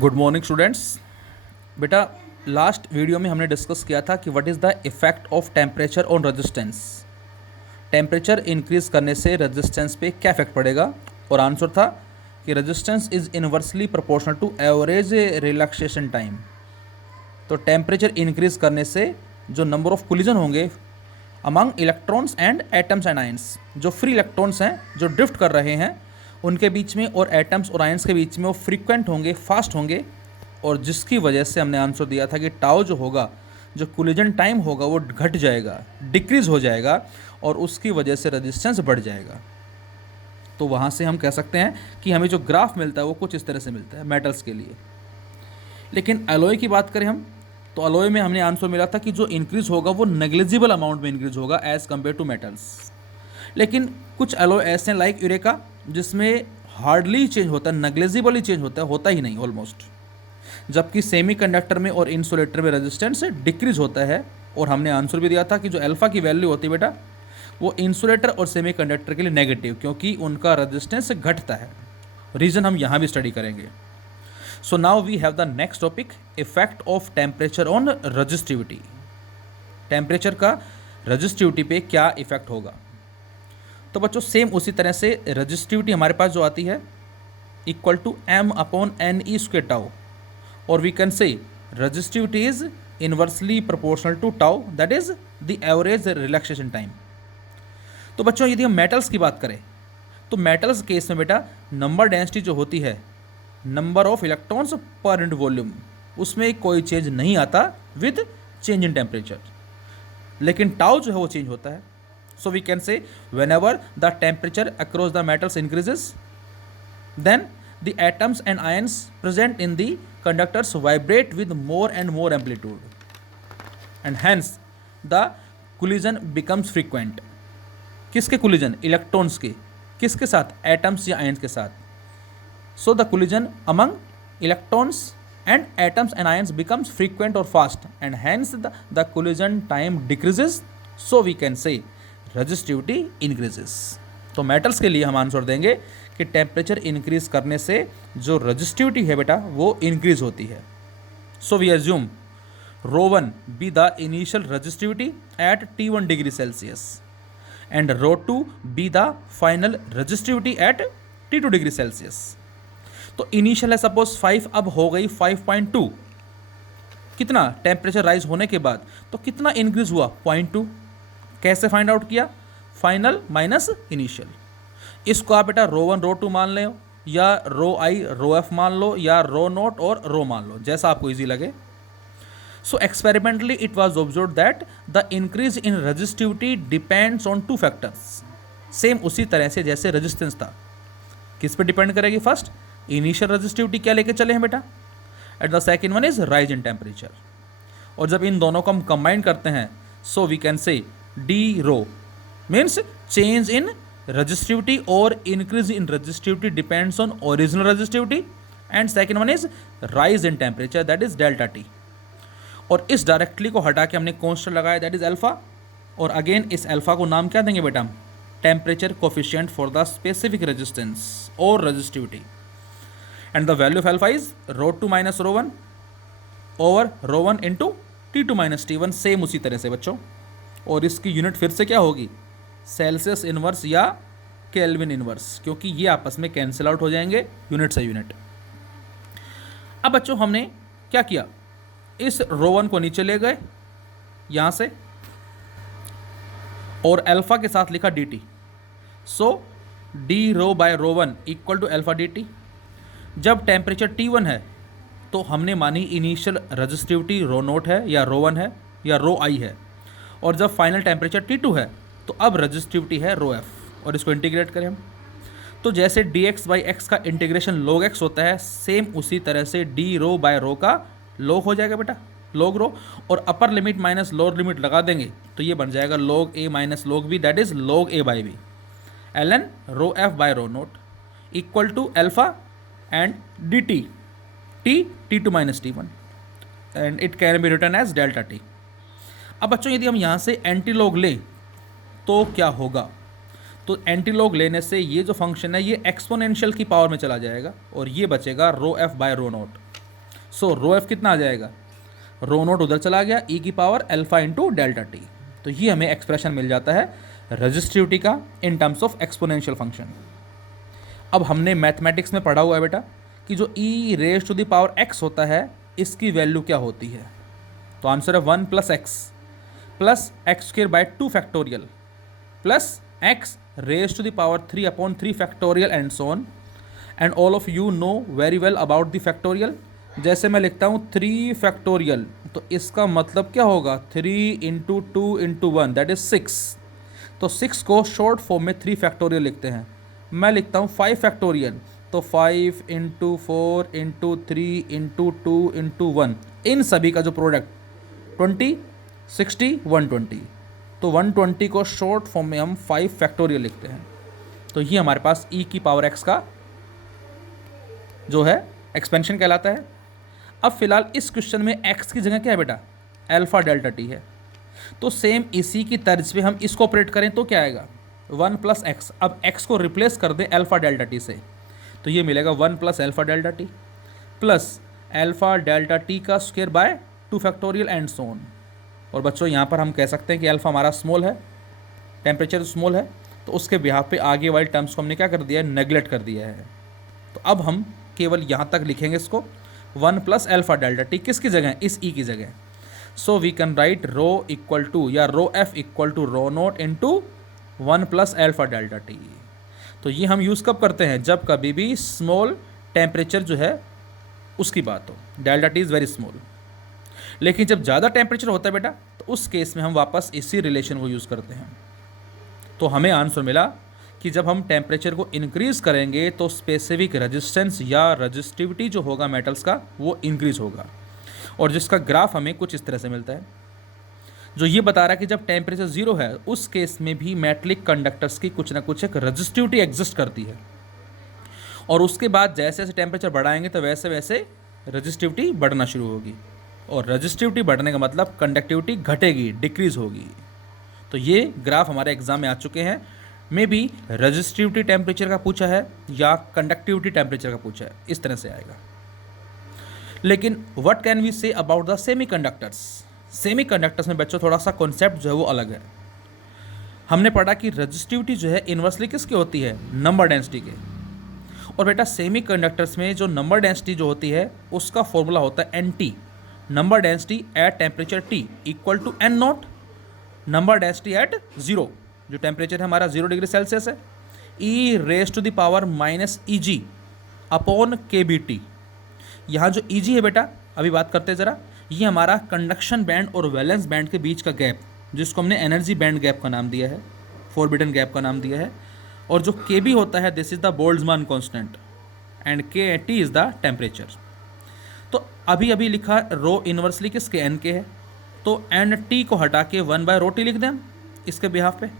Good morning students. बेटा, last video में हमने डिस्कस किया था कि what is the effect of temperature on resistance. Temperature increase करने से रेजिस्टेंस पे क्या इफेक्ट पड़ेगा, और आंसर था कि resistance is inversely proportional to average relaxation time. तो टेम्परेचर इंक्रीज करने से जो नंबर ऑफ कोलिजन होंगे among electrons and atoms and ions, जो फ्री इलेक्ट्रॉन्स हैं जो ड्रिफ्ट कर रहे हैं उनके बीच में, और एटम्स और आयंस के बीच में, वो फ्रीक्वेंट होंगे, फास्ट होंगे, और जिसकी वजह से हमने आंसर दिया था कि टाउ जो होगा, जो कोलिजन टाइम होगा वो घट जाएगा, डिक्रीज हो जाएगा, और उसकी वजह से रेजिस्टेंस बढ़ जाएगा। तो वहाँ से हम कह सकते हैं कि हमें जो ग्राफ मिलता है वो कुछ इस तरह से मिलता है मेटल्स के लिए। लेकिन अलॉय की बात करें हम, तो अलॉय में हमने आंसर मिला था कि जो इंक्रीज होगा वो नेग्लिजिबल अमाउंट में इंक्रीज होगा एज़ कम्पेयर टू मेटल्स। लेकिन कुछ अलॉय ऐसे हैं लाइक यूरेका, जिसमें हार्डली चेंज होता है, नेग्लिजिबली चेंज होता ही नहीं ऑलमोस्ट। जबकि सेमीकंडक्टर में और इंसुलेटर में रेजिस्टेंस डिक्रीज होता है। और हमने आंसर भी दिया था कि जो अल्फा की वैल्यू होती है बेटा, वो इंसुलेटर और सेमीकंडक्टर के लिए नेगेटिव, क्योंकि उनका रेजिस्टेंस घटता है। रीज़न हम यहाँ भी स्टडी करेंगे। So now we have the next topic, effect of temperature on resistivity. Temperature का रजिस्टिविटी पे क्या इफेक्ट होगा। तो बच्चों सेम उसी तरह से रजिस्टिविटी हमारे पास जो आती है equal to M upon N E square tau, और we can say resistivity is inversely proportional to tau, that is the average relaxation time. तो बच्चों यदि हम मेटल्स की बात करें, तो मेटल्स केस में बेटा नंबर डेंसिटी जो होती है, number of electrons per unit volume, उसमें कोई चेंज नहीं आता विद चेंज इन टेम्परेचर, लेकिन टाउ जो है वो चेंज होता है। So we can say whenever the temperature across the metals increases, then the atoms and ions present in the conductors vibrate with more and more amplitude, and hence the collision becomes frequent. किसके collision? Electrons के। किसके साथ? Atoms या ions के साथ। So the collision among electrons and atoms and ions becomes frequent or fast, and hence the collision time decreases. So we can say resistivity increases. तो metals के लिए हम आंसर देंगे कि टेम्परेचर इंक्रीज करने से जो रजिस्टिविटी है बेटा वो इंक्रीज होती है। So we assume rho one be the initial resistivity at T1 degree Celsius and rho two be the final resistivity at T2 degree Celsius. तो इनिशियल है सपोज 5, अब हो गई 5.2। कितना टेम्परेचर राइज होने के बाद, तो कितना इंक्रीज हुआ? 0.2। कैसे फाइंड आउट किया? Final minus initial. इसको आप बेटा रो वन रो टू मान लो, या रो आई रो एफ मान लो, या रो नोट और रो मान लो, जैसा आपको इजी लगे। So experimentally it was observed that the increase in resistivity depends on 2 factors. Same उसी तरह से जैसे रेजिस्टेंस था, किस पे डिपेंड करेगी? फर्स्ट इनिशियल रजिस्टिविटी क्या लेके चले हैं बेटा, and the second one is rise in temperature. और जब इन दोनों को हम कंबाइन करते हैं, so we can say D rho means change in resistivity or increase in resistivity depends on original resistivity, and second one is rise in temperature, that is delta T। और इस डायरेक्टली को हटा के हमने constant लगाया, that is alpha. और again इस alpha को नाम क्या देंगे बेटा हम? Temperature coefficient for the specific resistance और resistivity, and the value of alpha is rho two minus rho one over rho one into T2 minus T1। Same उसी तरह से बच्चों, और इसकी यूनिट फिर से क्या होगी? सेल्सियस इनवर्स या केल्विन इनवर्स, क्योंकि ये आपस में कैंसिल आउट हो जाएंगे यूनिट से यूनिट। अब बच्चों हमने क्या किया, इस रो वन को नीचे ले गए यहां से, और अल्फा के साथ लिखा dt। So d rho by rho one equal to alpha dt। जब टेम्परेचर T1 है तो हमने मानी इनिशियल रजिस्टिविटी रो नोट है, या रो वन है, या रो आई है, और जब फाइनल टेम्परेचर T2 है तो अब रजिस्टिविटी है रो एफ। और इसको इंटीग्रेट करें हम, तो जैसे dx बाई एक्स का इंटीग्रेशन log x होता है, सेम उसी तरह से d रो बाय रो का log हो जाएगा बेटा, log रो, और upper limit minus lower limit लगा देंगे तो ये बन जाएगा log a minus log b, that is log a by B, ln rho F by rho not equal to alpha and dt T2 minus T1, and it can be written as delta T. अब बच्चों यदि हम यहाँ से antilog लें तो क्या होगा? तो एंटीलॉग लेने से ये जो फंक्शन है ये एक्सपोनेंशियल की पावर में चला जाएगा, और ये बचेगा रो F by rho note. So row F कितना आ जाएगा, रो नोट उधर चला गया, ई की power alpha into delta T. तो ये हमें एक्सप्रेशन मिल जाता है रेजिस्टिविटी का in terms of exponential function. अब हमने मैथमेटिक्स में पढ़ा हुआ है बेटा कि जो e raise to the power X होता है इसकी वैल्यू क्या होती है। तो आंसर है 1 plus x square by 2 factorial plus x raise to the power 3/3 factorial and so on. And all of you know very well about the factorial. जैसे मैं लिखता हूँ 3 फैक्टोरियल, तो इसका मतलब क्या होगा, 3 इंटू 2 इंटू 1 दैट इज 6। तो 6 को शॉर्ट फॉर्म में 3 फैक्टोरियल लिखते हैं। मैं लिखता हूँ 5 फैक्टोरियल, तो 5 इंटू 4 इंटू 3 इंटू 2 इंटू 1, इन सभी का जो प्रोडक्ट 20, 60, 120। तो 120 को शॉर्ट फॉर्म में हम 5 फैक्टोरियल लिखते हैं। तो ये हमारे पास e की पावर x का जो है एक्सपेंशन कहलाता है। अब फिलहाल इस क्वेश्चन में x की जगह क्या है बेटा, अल्फा डेल्टा टी है। तो सेम इसी की तर्ज पे हम इसको ऑपरेट करें तो क्या आएगा, 1 प्लस एक्स। अब x को रिप्लेस कर दें अल्फा डेल्टा टी से, तो ये मिलेगा 1 plus alpha delta T plus alpha delta T का square by 2 factorial and so on. और बच्चों यहाँ पर हम कह सकते हैं कि अल्फा हमारा स्मॉल है, टेम्परेचर स्मॉल है, तो उसके बिहाफ पे आगे वाली टर्म्स को हमने क्या कर दिया है, नेग्लेक्ट कर दिया है। तो अब हम केवल यहाँ तक लिखेंगे इसको, 1 प्लस अल्फा डेल्टा टी किसकी जगह, इस ई की जगह। So we can write rho equal to या rho F equal to rho naught into 1 plus alpha delta T. तो ये हम यूज़ कब करते हैं, जब कभी भी स्मॉल टेम्परेचर जो है उसकी बात हो, delta T is very small. लेकिन जब ज़्यादा टेम्परेचर होता है बेटा, तो उस केस में हम वापस इसी रिलेशन को यूज़ करते हैं। तो हमें आंसर मिला कि जब हम टेम्परेचर को इंक्रीज़ करेंगे तो स्पेसिफिक रेजिस्टेंस या रेजिस्टिविटी जो होगा मेटल्स का वो इंक्रीज़ होगा, और जिसका ग्राफ हमें कुछ इस तरह से मिलता है, जो ये बता रहा है कि जब टेम्परेचर 0 है उस केस में भी मेटलिक कंडक्टर्स की कुछ ना कुछ एक रेजिस्टिविटी एग्जिस्ट करती है, और उसके बाद जैसे जैसे टेम्परेचर बढ़ाएंगे तो वैसे वैसे रेजिस्टिविटी बढ़ना शुरू होगी, और रेजिस्टिविटी बढ़ने का मतलब कंडक्टिविटी घटेगी, डिक्रीज़ होगी। तो ये ग्राफ हमारे एग्जाम में आ चुके हैं। मे बी रेजिस्टिविटी टेम्परेचर का पूछा है या कंडक्टिविटी टेम्परेचर का पूछा है, इस तरह से आएगा। लेकिन what can we say about the semiconductors. Semiconductors में बच्चों थोड़ा सा कॉन्सेप्ट जो है वो अलग है। हमने पढ़ा कि रेजिस्टिविटी जो है इन्वर्सली किसकी होती है, नंबर डेंसिटी के। और बेटा सेमी कंडक्टर्स में जो नंबर डेंसिटी जो होती है उसका फॉर्मूला होता है NT, number density at temperature T equal to N not number density at 0, जो टेम्परेचर है हमारा 0 डिग्री सेल्सियस है, E raise to the power minus EG upon KBT। यहाँ जो EG है बेटा, अभी बात करते हैं ज़रा, ये हमारा कंडक्शन बैंड और वैलेंस बैंड के बीच का गैप, जिसको हमने एनर्जी बैंड गैप का नाम दिया है, फॉरबिडन गैप का नाम दिया है। और जो KB होता है this is the Boltzmann constant and KT is the temperature. तो अभी अभी लिखा रो इन्वर्सली किसके, N के है, तो NT को हटा के 1/ρT लिख दें हम इसके बिहाफ पे,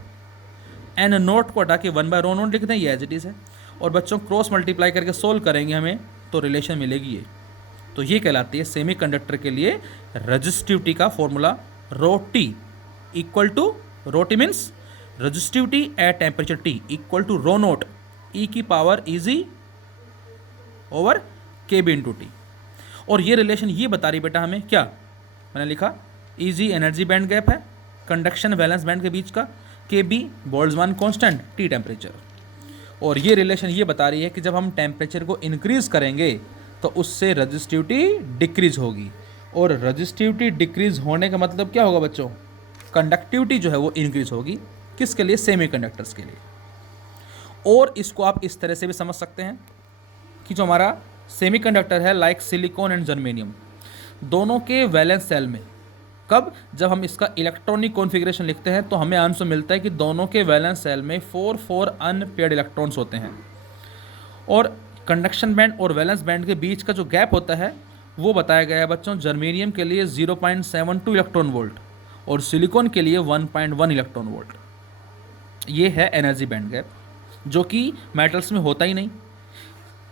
N नोट को हटा के 1/ρ नोट लिख दें, ये एज इट इज़ है। और बच्चों क्रॉस मल्टीप्लाई करके सोल्व करेंगे हमें तो रिलेशन मिलेगी ये। तो ये कहलाती है सेमी कंडक्टर के लिए रेजिस्टिविटी का formula, rho T equal to, rho T means resistivity at temperature T equal to rho not E की power EG over KB into T. और ये रिलेशन ये बता रही बेटा हमें क्या, मैंने लिखा EG एनर्जी बैंड गैप है कंडक्शन वैलेंस बैंड के बीच का, KB Boltzmann constant, T temperature. और ये रिलेशन ये बता रही है कि जब हम टेम्परेचर को इंक्रीज़ करेंगे तो उससे रेजिस्टिविटी डिक्रीज़ होगी, और रेजिस्टिविटी डिक्रीज़ होने का मतलब क्या होगा बच्चों, कंडक्टिविटी जो है वो इंक्रीज़ होगी। किसके लिए, सेमी कंडक्टर्स के लिए। और इसको आप इस तरह से भी समझ सकते हैं कि जो हमारा सेमी कंडक्टर है लाइक सिलिकॉन एंड जर्मेनियम, दोनों के वैलेंस सेल में कब, जब हम इसका इलेक्ट्रॉनिक कॉन्फ़िगरेशन लिखते हैं तो हमें आंसर मिलता है कि दोनों के वैलेंस सेल में 4 अनपेयर्ड इलेक्ट्रॉन्स होते हैं, और कंडक्शन बैंड और वैलेंस बैंड के बीच का जो गैप होता है वो बताया गया है बच्चों, जर्मेनियम के लिए 0.72 इलेक्ट्रॉन वोल्ट और सिलिकॉन के लिए 1.1 इलेक्ट्रॉन वोल्ट। ये है एनर्जी बैंड गैप, जो कि मेटल्स में होता ही नहीं।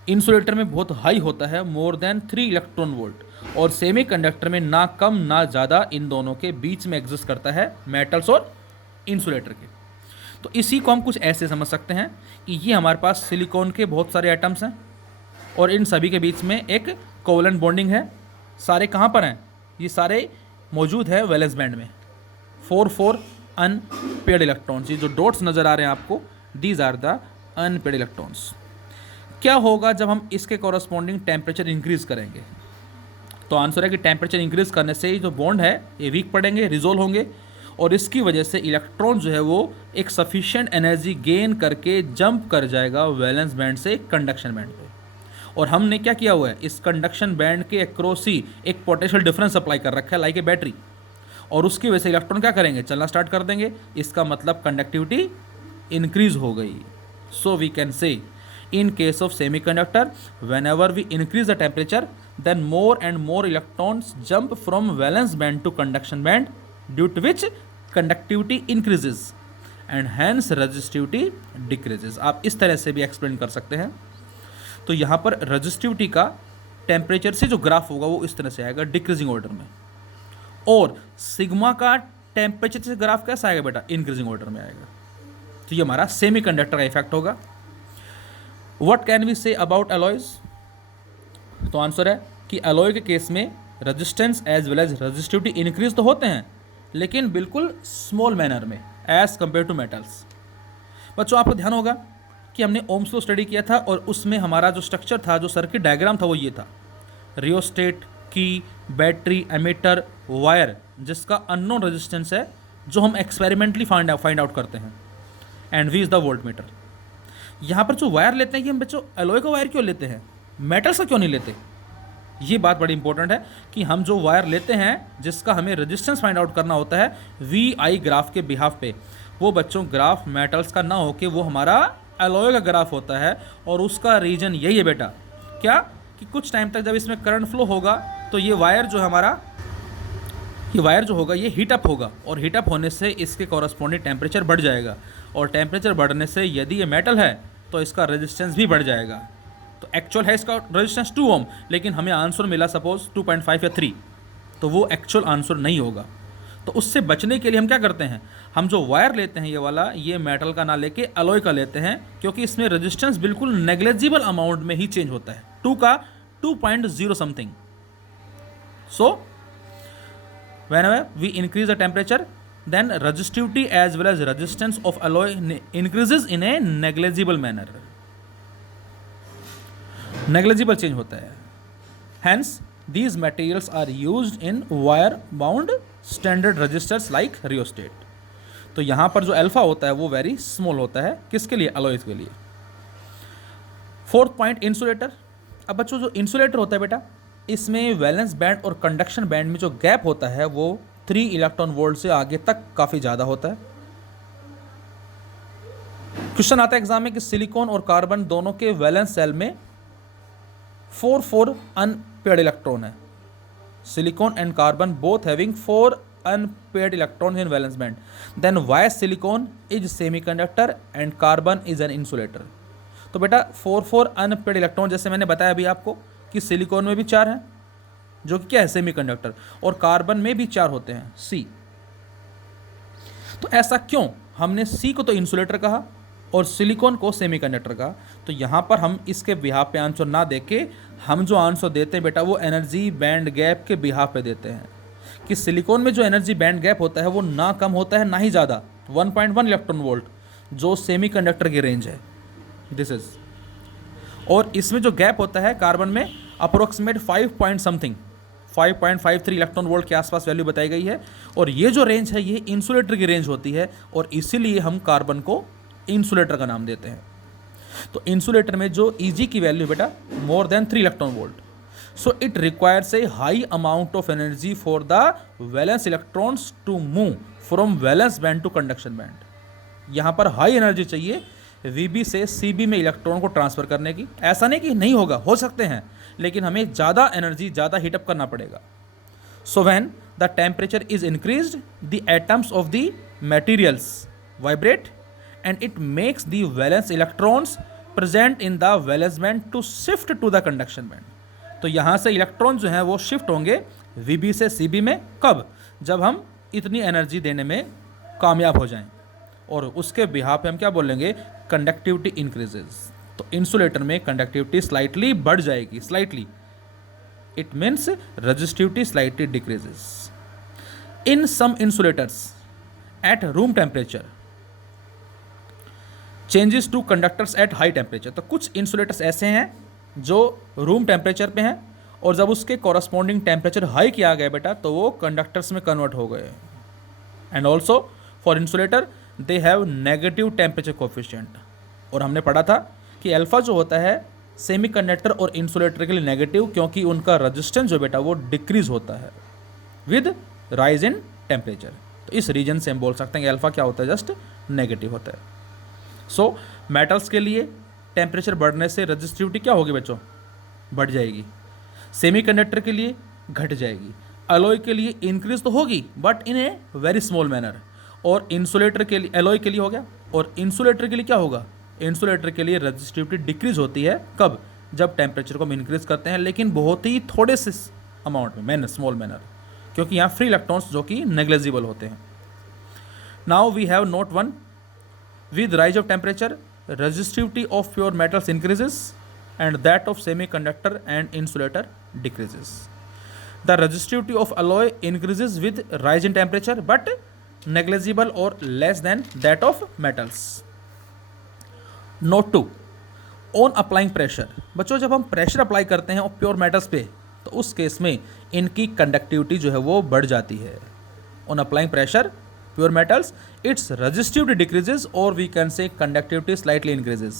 इंसुलेटर में बहुत हाई होता है, मोर देन 3 इलेक्ट्रॉन वोल्ट, और सेमी कंडक्टर में ना कम ना ज़्यादा इन दोनों के बीच में एग्जिस्ट करता है, मेटल्स और इंसुलेटर के। तो इसी को हम कुछ ऐसे समझ सकते हैं कि ये हमारे पास सिलिकॉन के बहुत सारे एटम्स हैं और इन सभी के बीच में एक कोवलेंट बॉन्डिंग है, सारे कहाँ पर हैं? ये सारे मौजूद है वैलेंस बैंड में। 4 अनपेयर्ड इलेक्ट्रॉन्स, ये जो डॉट्स नज़र आ रहे हैं आपको, these are the unpaired electrons. क्या होगा जब हम इसके कॉरस्पॉन्डिंग टेम्परेचर इंक्रीज करेंगे? तो आंसर है कि टेम्परेचर इंक्रीज करने से जो बॉन्ड है ये वीक पड़ेंगे, रिजोल्व होंगे, और इसकी वजह से इलेक्ट्रॉन जो है वो एक सफिशिएंट एनर्जी गेन करके जंप कर जाएगा वैलेंस बैंड से कंडक्शन बैंड पे। और हमने क्या किया हुआ है, इस कंडक्शन बैंड के अक्रॉस ही एक पोटेंशियल डिफरेंस अप्लाई कर रखा है लाइक ए बैटरी, और उसकी वजह से इलेक्ट्रॉन क्या करेंगे, चलना स्टार्ट कर देंगे। इसका मतलब कंडक्टिविटी इंक्रीज हो गई। So we can say in case of semiconductor, whenever we increase the temperature, then more and more electrons jump from valence band to conduction band, due to which conductivity increases and hence resistivity decreases। आप इस तरह से भी explain कर सकते हैं। तो यहाँ पर रजिस्टिविटी का टेम्परेचर से जो ग्राफ होगा वो इस तरह से आएगा डिक्रीजिंग ऑर्डर में, और सिग्मा का टेम्परेचर से ग्राफ कैसा आएगा बेटा, इंक्रीजिंग ऑर्डर में आएगा। तो ये हमारा सेमीकंडक्टर का इफेक्ट होगा। What can we say about alloys? तो आंसर है कि alloy के केस में resistance as well as resistivity increase तो होते हैं, लेकिन बिल्कुल स्मॉल मैनर में एज कंपेयर टू मेटल्स। बच्चों आपको ध्यान होगा कि हमने ओम्स लॉ स्टडी किया था, और उसमें हमारा जो स्ट्रक्चर था, जो सर्किट डायग्राम था, वो ये था, rheostat, key, battery, ammeter, wire, जिसका अननोन रेजिस्टेंस है, जो हम एक्सपेरिमेंटली फाइंड आउट करते हैं, and V is the voltmeter. यहाँ पर जो वायर लेते हैं कि हम बच्चों एलॉय का वायर क्यों लेते हैं, मेटल्स का क्यों नहीं लेते? ये बात बड़ी इंपॉर्टेंट है कि हम जो वायर लेते हैं जिसका हमें रेजिस्टेंस फाइंड आउट करना होता है वी आई ग्राफ के बिहाफ पे, वो बच्चों ग्राफ मेटल्स का ना हो के वो हमारा एलॉय का ग्राफ होता है। और उसका रीजन यही है बेटा, क्या कि कुछ टाइम तक जब इसमें करंट फ्लो होगा तो ये वायर जो हमारा, ये वायर जो होगा ये हीटअप होगा, और हीटअप होने से इसके कॉरस्पॉन्डिंग टेम्परेचर बढ़ जाएगा, और टेम्परेचर बढ़ने से यदि ये मेटल है तो इसका रेजिस्टेंस भी बढ़ जाएगा। तो एक्चुअल है इसका रेजिस्टेंस 2 ओम, लेकिन हमें आंसर मिला सपोज 2.5 या 3, तो वो एक्चुअल आंसर नहीं होगा। तो उससे बचने के लिए हम क्या करते हैं, हम जो वायर लेते हैं ये वाला, ये मेटल का ना लेके अलॉय का लेते हैं, क्योंकि इसमें रेजिस्टेंस बिल्कुल नेग्लेजिबल अमाउंट में ही चेंज होता है, 2 का 2.0 something. So whenever we increase the temperature, then resistivity as well as resistance of alloy increases in a negligible manner, negligible change होता है। Hence these materials are used in wire bound standard resistors like rheostat। तो यहाँ पर जो alpha होता है वो very small होता है, किसके लिए, अलॉयज के लिए। Fourth point, insulator. अब बच्चों जो इंसुलेटर होता है बेटा, इसमें वैलेंस बैंड और कंडक्शन बैंड में जो गैप होता है वो 3 इलेक्ट्रॉन वोल्ट से आगे तक काफ़ी ज़्यादा होता है। क्वेश्चन आता है एग्जाम में कि सिलिकॉन और कार्बन दोनों के वैलेंस सेल में 4 अनपेयर्ड इलेक्ट्रॉन है। Silicon and carbon both having 4 unpaired electron in valence band, then why silicon is semiconductor and carbon is an insulator. तो बेटा 4 अनपेयर्ड इलेक्ट्रॉन, जैसे मैंने बताया अभी आपको कि सिलिकॉन में भी 4 हैं जो कि क्या है, सेमीकंडक्टर, और कार्बन में भी 4 होते हैं, सी। तो ऐसा क्यों, हमने सी को तो इंसुलेटर कहा और सिलिकॉन को सेमीकंडक्टर कहा। तो यहाँ पर हम इसके बिहाफ पे आंसर ना देके हम जो आंसर देते हैं बेटा वो एनर्जी बैंड गैप के बिहाफ पे देते हैं, कि सिलिकॉन में जो एनर्जी बैंड गैप होता है वो ना कम होता है ना ही ज़्यादा, 1.1 इलेक्ट्रॉन वोल्ट जो सेमीकंडक्टर की रेंज है, दिस इज। और इसमें जो गैप होता है कार्बन में अप्रोक्सीमेट 5.53 इलेक्ट्रॉन वोल्ट के आसपास वैल्यू बताई गई है, और ये जो रेंज है ये इंसुलेटर की रेंज होती है, और इसीलिए हम कार्बन को इंसुलेटर का नाम देते हैं। तो इंसुलेटर में जो Eg की वैल्यू बेटा more than 3 electron volt, so it requires a high amount of energy for the valence electrons to move from valence band to conduction band. यहाँ पर हाई एनर्जी चाहिए Vb से Cb में electron को transfer करने की। ऐसा नहीं कि नहीं होगा, हो सकते हैं, लेकिन हमें ज़्यादा एनर्जी, ज़्यादा हीटअप करना पड़ेगा। So when the temperature is increased the atoms of the materials vibrate and it makes the valence electrons present in the valence band to shift to the conduction band. तो यहाँ से electron जो हैं वो shift होंगे Vb से Cb में, कब, जब हम इतनी एनर्जी देने में कामयाब हो जाएं, और उसके बिहाफ पे हम क्या बोलेंगे, कंडक्टिविटी इंक्रीजेज। तो इंसुलेटर में कंडक्टिविटी स्लाइटली बढ़ जाएगी, slightly, It means resistivity slightly decreases. In some insulators at room temperature changes to conductors at high temperature. तो कुछ इंसुलेटर्स ऐसे हैं जो रूम टेम्परेचर पे हैं और जब उसके कॉरस्पॉन्डिंग टेम्परेचर हाई किया गया बेटा तो वो कंडक्टर्स में कन्वर्ट हो गए. And also for insulator they have negative temperature coefficient. और हमने पढ़ा था कि अल्फा जो होता है सेमीकंडक्टर और इंसुलेटर के लिए नेगेटिव, क्योंकि उनका रेजिस्टेंस जो बेटा वो डिक्रीज होता है विद राइज इन टेम्परेचर. तो इस रीजन से हम बोल सकते हैं कि अल्फा क्या होता है, जस्ट नेगेटिव होता है. सो मेटल्स के लिए टेम्परेचर बढ़ने से रेजिस्टिविटी क्या होगी बच्चों, बढ़ जाएगी. सेमीकंडक्टर के लिए घट जाएगी. अलॉय के लिए इंक्रीज तो होगी but in a very small manner. और इंसुलेटर के लिए, अलॉय के लिए हो गया, और इंसुलेटर के लिए क्या होगा, इंसुलेटर के लिए रेजिस्टिविटी डिक्रीज होती है. कब, जब टेम्परेचर को हम इंक्रीज करते हैं, लेकिन बहुत ही थोड़े से अमाउंट में, मैनर, स्मॉल मैनर, क्योंकि यहाँ फ्री इलेक्ट्रॉन्स जो कि नेग्लेजिबल होते हैं. Now we have note one. With rise of temperature, resistivity of pure metals increases and that of semiconductor and insulator decreases. The resistivity of alloy increases with rise in temperature but negligible or less than that of metals. Note 2. On applying pressure. बच्चों जब हम pressure apply करते हैं pure metals पे तो उस case में इनकी कंडक्टिविटी जो है वो बढ़ जाती है. On applying pressure pure metals its resistivity decreases or we can say conductivity slightly increases.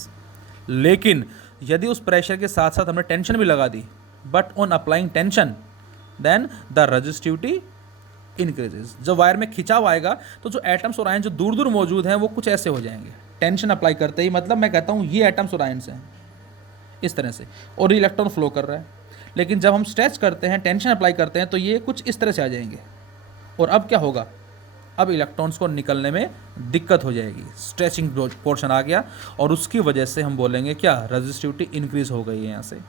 लेकिन यदि उस प्रेशर के साथ साथ हमने टेंशन भी लगा दी but on applying tension then the resistivity increases. जब वायर में खिंचाव आएगा तो जो एटम्स और आयन जो दूर दूर मौजूद हैं वो कुछ ऐसे हो जाएंगे. टेंशन अप्लाई करते ही मतलब मैं कहता हूँ ये एटम्स और आयन्स हैं इस तरह से और इलेक्ट्रॉन फ्लो कर रहा है. लेकिन जब हम स्ट्रेच करते हैं, टेंशन अप्लाई करते हैं तो ये कुछ इस तरह से आ जाएंगे. और अब क्या होगा, अब इलेक्ट्रॉन्स को निकलने में दिक्कत हो जाएगी. स्ट्रेचिंग पोर्शन आ गया और उसकी वजह से हम बोलेंगे क्या, रेजिस्टिविटी इंक्रीज हो गई है. यहाँ से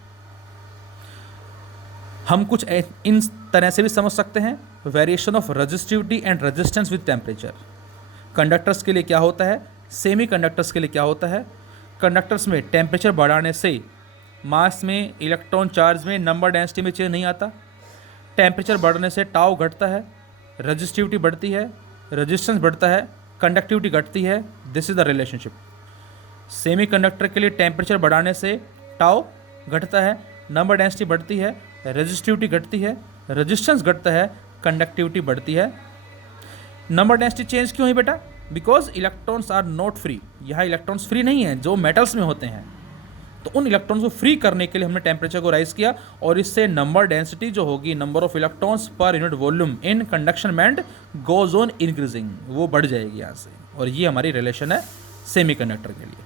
हम कुछ इन तरह से भी समझ सकते हैं. Variation of resistivity and resistance with temperature. Conductors के लिए क्या होता है, सेमी कंडक्टर्स के लिए क्या होता है. कंडक्टर्स में टेम्परेचर बढ़ाने से मास में, इलेक्ट्रॉन चार्ज में, नंबर डेंसिटी में चेंज नहीं आता. टेम्परेचर बढ़ने से टाउ घटता है, रेजिस्टिविटी बढ़ती है, रेजिस्टेंस बढ़ता है, कंडक्टिविटी घटती है. This is the relationship. Semi conductor के लिए टेम्परेचर बढ़ाने से टाउ घटता है, नंबर डेंसिटी बढ़ती है, रेजिस्टिविटी घटती है, रेजिस्टेंस घटता है, कंडक्टिविटी बढ़ती है. नंबर डेंसिटी चेंज क्यों है बेटा, because electrons are not free. यहाँ इलेक्ट्रॉन्स फ्री नहीं है जो मेटल्स में होते हैं. तो उन इलेक्ट्रॉन्स को फ्री करने के लिए हमने टेम्परेचर को राइज किया और इससे नंबर डेंसिटी जो होगी, number of electrons per unit volume in conduction band goes on increasing, वो बढ़ जाएगी यहाँ से. और ये हमारी रिलेशन है सेमीकंडक्टर के लिए.